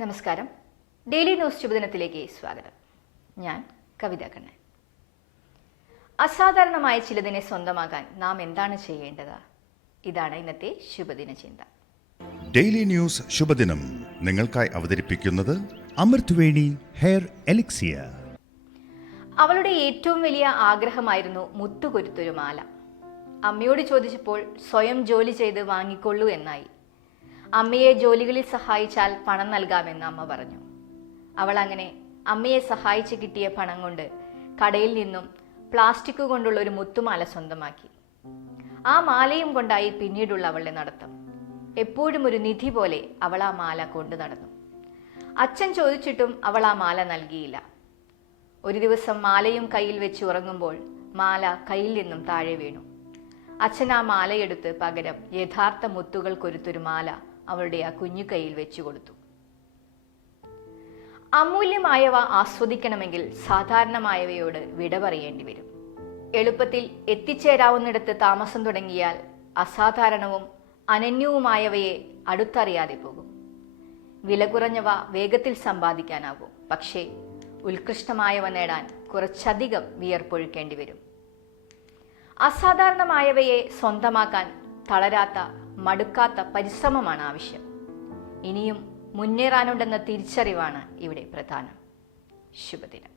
നമസ്കാരം. Daily news ശുഭദിനത്തിലേക്ക് സ്വാഗതം. ഞാൻ കവിത കണ്ണൻ. അസാധാരണമായ ചിലതിനെ സ്വന്തമാക്കാൻ നാം എന്താണ് ചെയ്യേണ്ടത്? ഇതാണ് ഇന്നത്തെ ശുഭദിന ചിന്ത. ഡെയിലി ന്യൂസ് ശുഭദിനം നിങ്ങൾക്കായി അവതരിപ്പിക്കുന്നത് അമൃത്വേണി ഹെയർ എലിക്സിയർ. അവളുടെ ഏറ്റവും വലിയ ആഗ്രഹമായിരുന്നു മുത്തുകൊരുത്തൊരു മാല. അമ്മയോട് ചോദിച്ചപ്പോൾ സ്വയം ജോലി ചെയ്ത് വാങ്ങിക്കൊള്ളൂ എന്നായി. അമ്മയെ ജോലികളിൽ സഹായിച്ചാൽ പണം നൽകാമെന്ന് അമ്മ പറഞ്ഞു. അവൾ അങ്ങനെ അമ്മയെ സഹായിച്ച് കിട്ടിയ പണം കൊണ്ട് കടയിൽ നിന്നും പ്ലാസ്റ്റിക് കൊണ്ടുള്ള ഒരു മുത്തുമാല സ്വന്തമാക്കി. ആ മാലയും കൊണ്ടായി പിന്നീടുള്ള അവളുടെ നടത്തം. എപ്പോഴും ഒരു നിധി പോലെ അവൾ ആ മാല കൊണ്ടു നടന്നു. അച്ഛൻ ചോദിച്ചിട്ടും അവൾ ആ മാല നൽകിയില്ല. ഒരു ദിവസം മാലയും കയ്യിൽ വെച്ച് ഉറങ്ങുമ്പോൾ മാല കയ്യിൽ നിന്നും താഴെ വീണു. അച്ഛൻ ആ മാലയെടുത്ത് പകരം യഥാർത്ഥ മുത്തുകൾ കൊരുത്തൊരു മാല അവളുടെ ആ കുഞ്ഞു കയ്യിൽ വെച്ചു കൊടുത്തു. അമൂല്യമായവ ആസ്വദിക്കണമെങ്കിൽ സാധാരണമായവയോട് വിട പറയേണ്ടി വരും. എളുപ്പത്തിൽ എത്തിച്ചേരാവുന്നിടത്ത് താമസം തുടങ്ങിയാൽ അസാധാരണവും അനന്യവുമായവയെ അടുത്തറിയാതെ പോകും. വില കുറഞ്ഞവ വേഗത്തിൽ സമ്പാദിക്കാനാകും. പക്ഷേ ഉത്കൃഷ്ടമായവ നേടാൻ കുറച്ചധികം വിയർപ്പൊഴുക്കേണ്ടി വരും. അസാധാരണമായവയെ സ്വന്തമാക്കാൻ തളരാത്ത മടുക്കാത്ത പരിശ്രമമാണ് ആവശ്യം. ഇനിയും മുന്നേറാനുണ്ടെന്ന തിരിച്ചറിവാണ് ഇവിടെ പ്രധാനം. ശുഭദിനം.